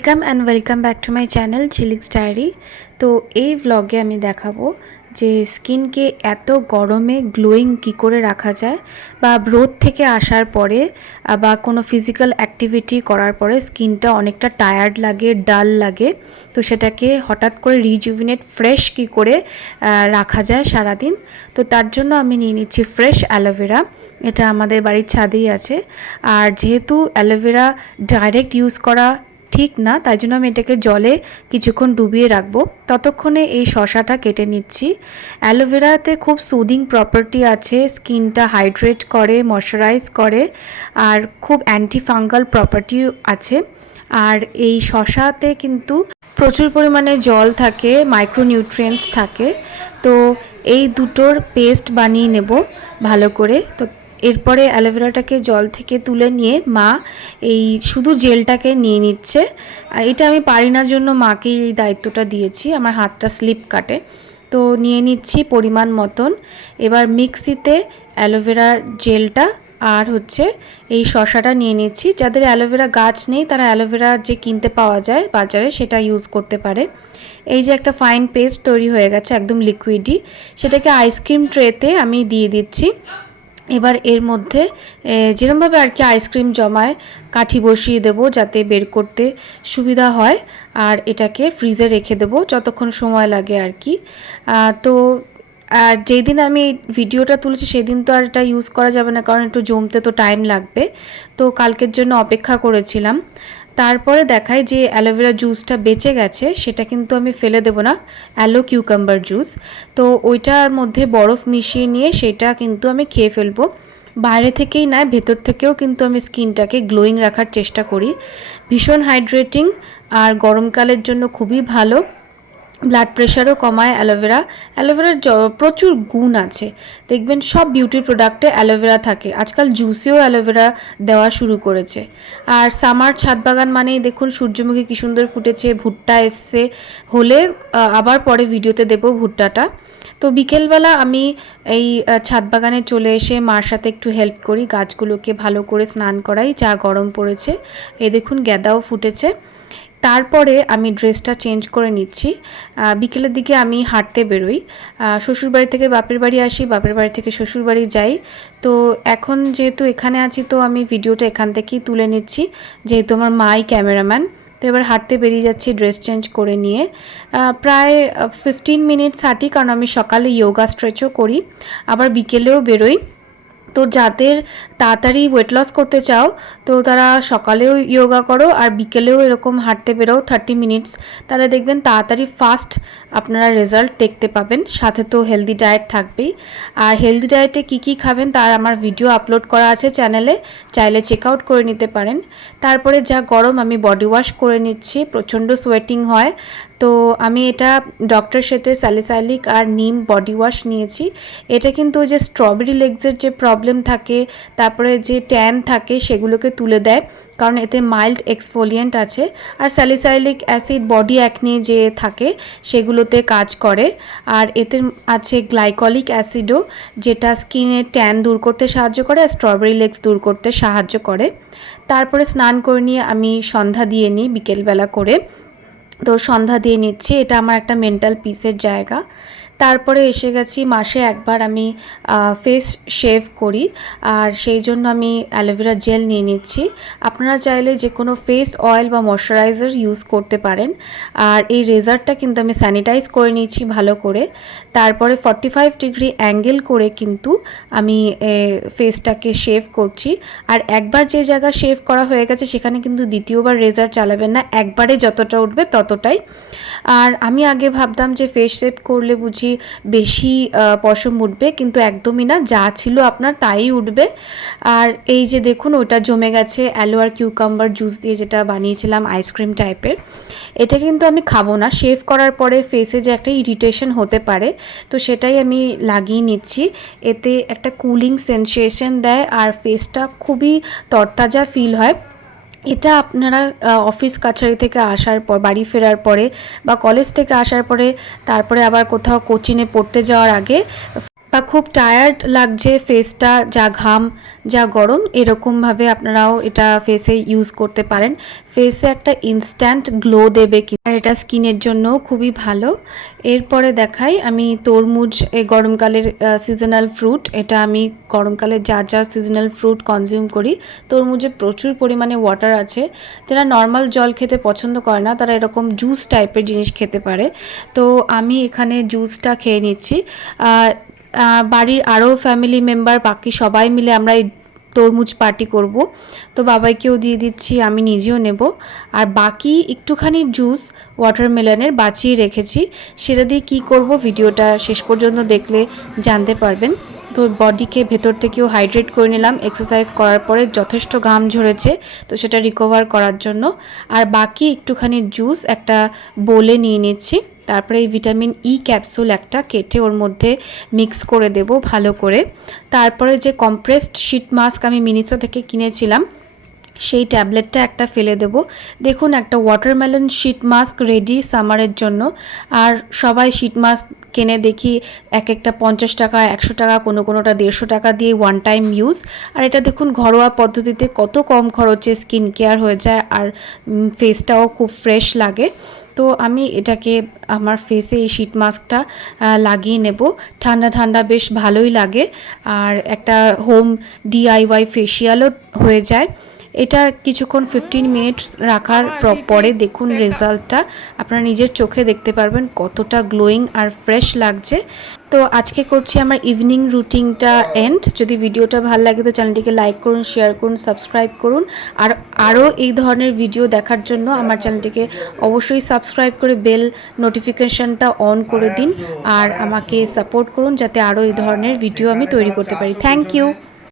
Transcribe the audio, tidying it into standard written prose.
Welcome back to my channel ঝিলিকস diary. তো এই ব্লগে আমি দেখাবো যে স্কিনকে এত গরমে গ্লোয়িং কী করে রাখা যায়, বা রোদ থেকে আসার পরে বা কোনো ফিজিক্যাল অ্যাক্টিভিটি করার পরে স্কিনটা অনেকটা টায়ার্ড লাগে, ডাল লাগে। তো সেটাকে হঠাৎ করে রিজুভিনেট ফ্রেশ কী করে রাখা যায় সারাদিন। তো তার জন্য আমি নিয়ে নিচ্ছি ফ্রেশ অ্যালোভেরা। এটা আমাদের বাড়ির ছাদেই আছে। আর যেহেতু অ্যালোভেরা ডাইরেক্ট ইউজ করা ঠিক না, তাই জন্য আমি এটাকে জলে কিছুক্ষণ ডুবিয়ে রাখবো। ততক্ষণে এই শশাটা কেটে নিচ্ছি। অ্যালোভেরাতে খুব সুদিং প্রপার্টি আছে, স্কিনটা হাইড্রেট করে, ময়শ্চারাইজ করে, আর খুব অ্যান্টি ফাঙ্গাল প্রপার্টি আছে। আর এই শশাতে কিন্তু প্রচুর পরিমাণে জল থাকে, মাইক্রোনিউট্রিয়েন্টস থাকে। তো এই দুটোর পেস্ট বানিয়ে নেব ভালো করে। তো এরপরে অ্যালোভেরাটাকে জল থেকে তুলে নিয়ে মা এই শুধু জেলটাকে নিয়ে নিচ্ছে। এটা আমি পারি না জন্য মাকে এই দায়িত্বটা দিয়েছি, আমার হাতটা স্লিপ কাটে। তো নিয়ে নিচ্ছি পরিমাণ মতন। এবার মিক্সিতে অ্যালোভেরার জেলটা আর এই শশাটা নিয়ে নিচ্ছি। যাদের অ্যালোভেরা গাছ নেই তারা অ্যালোভেরা যে কিনতে পাওয়া যায় বাজারে সেটা ইউজ করতে পারে। এই যে একটা ফাইন পেস্ট তৈরি হয়ে গেছে, একদম লিকুইডই। সেটাকে আইসক্রিম ট্রেতে আমি দিয়ে দিচ্ছি। এবার এর মধ্যে যেরকমভাবে আর কি আইসক্রিম জমায় কাঠি বসিয়ে দেবো যাতে বের করতে সুবিধা হয়। আর এটাকে ফ্রিজে রেখে দেবো যতক্ষণ সময় লাগে আর কি। তো যেই দিন আমি ভিডিওটা তুলেছি সেদিন তো আর এটা ইউজ করা যাবে না, কারণ একটু জমতে তো টাইম লাগবে। তো কালকের জন্য অপেক্ষা করেছিলাম। তারপরে দেখায় যে অ্যালোভেরা জুসটা বেঁচে গেছে, সেটা কিন্তু আমি ফেলে দেবো না, অ্যালো কিউকাম্বার জুস। তো ওইটার মধ্যে বরফ মিশিয়ে নিয়ে সেটা কিন্তু আমি খেয়ে ফেলবো। বাইরে থেকেই নয়, ভেতর থেকেও কিন্তু আমি স্কিনটাকে গ্লোয়িং রাখার চেষ্টা করি। ভীষণ হাইড্রেটিং আর গরমকালের জন্য খুবই ভালো। ব্লাড প্রেশারও কমায় অ্যালোভেরা। অ্যালোভেরার প্রচুর গুণ আছে, দেখবেন সব বিউটি প্রোডাক্টে অ্যালোভেরা থাকে। আজকাল জুসেও অ্যালোভেরা দেওয়া শুরু করেছে। আর সামার ছাদ বাগান মানেই দেখুন সূর্যমুখী কী সুন্দর ফুটেছে, ভুট্টা এসছে। হলে আবার পরে ভিডিওতে দেবো ভুট্টাটা। তো বিকেলবেলা আমি এই ছাদ বাগানে চলে এসে মার সাথে একটু হেল্প করি, গাছগুলোকে ভালো করে স্নান করাই, যা গরম পড়েছে। এই দেখুন গ্যাদাও ফুটেছে। তারপরে আমি ড্রেসটা চেঞ্জ করে নিচ্ছি। বিকেলের দিকে আমি হাঁটতে বেরোই, শ্বশুরবাড়ি থেকে বাপের বাড়ি আসি, বাপের বাড়ি থেকে শ্বশুরবাড়ি যাই। তো এখন যেহেতু এখানে আছি তো আমি ভিডিওটা এখান থেকেই তুলে নিচ্ছি, যেহেতু আমার মাই ক্যামেরাম্যান। তো এবার হাঁটতে বেরিয়ে যাচ্ছি ড্রেস চেঞ্জ করে নিয়ে। প্রায় 15 মিনিটস হাঁটি, কারণ আমি সকালে ইয়োগা স্ট্রেচও করি, আবার বিকেলেও বেরোই। তো যাদের তাড়াতাড়ি ওয়েট লস করতে চাও তো তারা সকালেও ইয়োগা করো আর বিকেলেও এরকম হাঁটতে বেরো 30 মিনিটস, তাহলে দেখবেন তাড়াতাড়ি ফাস্ট আপনারা রেজাল্ট দেখতে পাবেন। সাথে তো হেলদি ডায়েট থাকবেই। আর হেলদি ডায়েটে কী কী খাবেন তার আমার ভিডিও আপলোড করা আছে চ্যানেলে, চাইলে চেক আউট করে নিতে পারেন। তারপরে যা গরম, আমি বডি ওয়াশ করে নিচ্ছি, প্রচণ্ড সোয়েটিং হয়। তো আমি এটা ডক্টর সাথে স্যালিসাইলিক আর নিম বডি ওয়াশ নিয়েছি। এটা কিন্তু ওই যে স্ট্রবেরি লেগসের যে প্রবলেম থাকে, তারপরে যে ট্যান থাকে, সেগুলোকে তুলে দেয়, কারণ এতে মাইল্ড এক্সফোলিয়েন্ট আছে। আর স্যালিসাইলিক অ্যাসিড বডি অ্যাকনে যে থাকে সেগুলোতে কাজ করে। আর এতে আছে গ্লাইকলিক অ্যাসিডও, যেটা স্কিনের ট্যান দূর করতে সাহায্য করে আর স্ট্রবেরি লেগস দূর করতে সাহায্য করে। তারপরে স্নান করে নিয়ে আমি সন্ধ্যা দিয়ে নিই বিকেলবেলা করে। তো সন্ধ্যা দিয়ে নিচ্ছি, এটা আমার একটা মেন্টাল পিসের জায়গা। তারপরে এসে গেছি, মাসে একবার আমি ফেস শেভ করি, আর সেই জন্য আমি অ্যালোভেরা জেল নিয়ে নিচ্ছি। আপনারা চাইলে যে কোনো ফেস অয়েল বা ময়শ্চারাইজার ইউজ করতে পারেন। আর এই রেজারটা কিন্তু আমি স্যানিটাইজ করে নিয়েছি ভালো করে। তারপরে 45 ডিগ্রি অ্যাঙ্গেল করে কিন্তু আমি ফেসটাকে শেভ করছি। আর একবার যে জায়গা শেভ করা হয়ে গেছে সেখানে কিন্তু দ্বিতীয়বার রেজার চালাবেন না, একবারে যতটা উঠবে ততটাই। আর আমি আগে ভাবতাম যে ফেস শেভ করলে বুঝি বেশি পশম উঠবে, কিন্তু একদমই না, যা ছিল আপনার তাই উঠবে। আর এই যে দেখুন ওটা জমে গেছে অ্যালো আর কিউকাম্বার জুস দিয়ে, যেটা বানিয়েছিলাম আইসক্রিম টাইপের। এটা কিন্তু আমি খাবো না, শেভ করার পরে ফেসে যে একটা ইরিটেশন হতে পারে, তো সেটাই আমি লাগিয়ে নিচ্ছি। এতে একটা কুলিং সেন্সেশন দেয় আর ফেসটা খুবই তরতাজা ফিল হয়। এটা আপনারা অফিস কাছারি থেকে আসার পর, বাড়ি ফেরার পরে বা কলেজ থেকে আসার পরে, তারপরে আবার কোথাও কোচিংয়ে পড়তে যাওয়ার আগে বা খুব টায়ার্ড লাগছে ফেসটা, যা ঘাম যা গরম, এরকমভাবে আপনারাও এটা ফেসে ইউজ করতে পারেন। ফেসে একটা ইনস্ট্যান্ট গ্লো দেবে, আর এটা স্কিনের জন্যও খুবই ভালো। এরপরে দেখাই আমি তরমুজ, এই গরমকালের সিজনাল ফ্রুট। এটা আমি গরমকালে যা যা সিজনাল ফ্রুট কনজিউম করি, তরমুজে প্রচুর পরিমাণে ওয়াটার আছে। যারা নর্মাল জল খেতে পছন্দ করে না, তারা এরকম জুস টাইপের জিনিস খেতে পারে। তো আমি এখানে জুসটা খেয়ে নিচ্ছি। বাড়ির আরও ফ্যামিলি মেম্বার, বাকি সবাই মিলে আমরা এই তরমুজ পার্টি করব। তো বাবাইকেও দিয়ে দিচ্ছি, আমি নিজেও নেব। আর বাকি একটুখানি জুস ওয়াটারমেলনের বাঁচিয়ে রেখেছি, সেটা দিয়ে কী করব ভিডিওটা শেষ পর্যন্ত দেখলে জানতে পারবেন। তো বডিকে ভেতর থেকেও হাইড্রেট করে নিলাম, এক্সারসাইজ করার পরে যথেষ্ট ঘাম ঝরেছে, তো সেটা রিকভার করার জন্য। আর বাকি একটুখানি জুস একটা বোলে নিয়ে নিচ্ছি। তারপরে এই ভিটামিন ই ক্যাপসুল একটা কেটে ওর মধ্যে মিক্স করে দেব ভালো করে। তারপরে যে কম্প্রেসড শীট মাস্ক আমি মিনিসো থেকে কিনেছিলাম, সেই ট্যাবলেটটা একটা ফেলে দেব। দেখুন, একটা ওয়াটারমেলন শীট মাস্ক রেডি সামারের জন্য। আর সবাই শীট মাস্ক কিনে দেখি এক একটা 50 টাকা, 100 টাকা, কোনোটা 150 টাকা দিয়ে ওয়ান টাইম ইউজ। আর এটা দেখুন ঘরোয়া পদ্ধতিতে কত কম খরচে স্কিন কেয়ার হয়ে যায়, আর ফেসটাও খুব ফ্রেশ লাগে। তো আমি এটাকে আমার ফেসে এই শীট মাস্কটা লাগিয়ে নেব। ঠান্ডা ঠান্ডা বেশ ভালোই লাগে, আর একটা হোম ডিআইওয়াই ফেসিয়ালও হয়ে যায়। এটা কিছুক্ষণ 15 মিনিটস রাখার পরে দেখুন রেজাল্টটা আপনারা নিজের চোখে দেখতে পারবেন কতটা গ্লোয়িং আর ফ্রেশ লাগছে। তো আজকে করছি আমার ইভিনিং রুটিনটা এন্ড। যদি ভিডিওটা ভালো লাগে তো চ্যানেলটিকে লাইক করুন, শেয়ার করুন, সাবস্ক্রাইব করুন। আর আরও এই ধরনের ভিডিও দেখার জন্য আমার চ্যানেলটিকে অবশ্যই সাবস্ক্রাইব করে বেল নোটিফিকেশনটা অন করে দিন, আর আমাকে সাপোর্ট করুন যাতে আরও এই ধরনের ভিডিও আমি তৈরি করতে পারি। Thank you.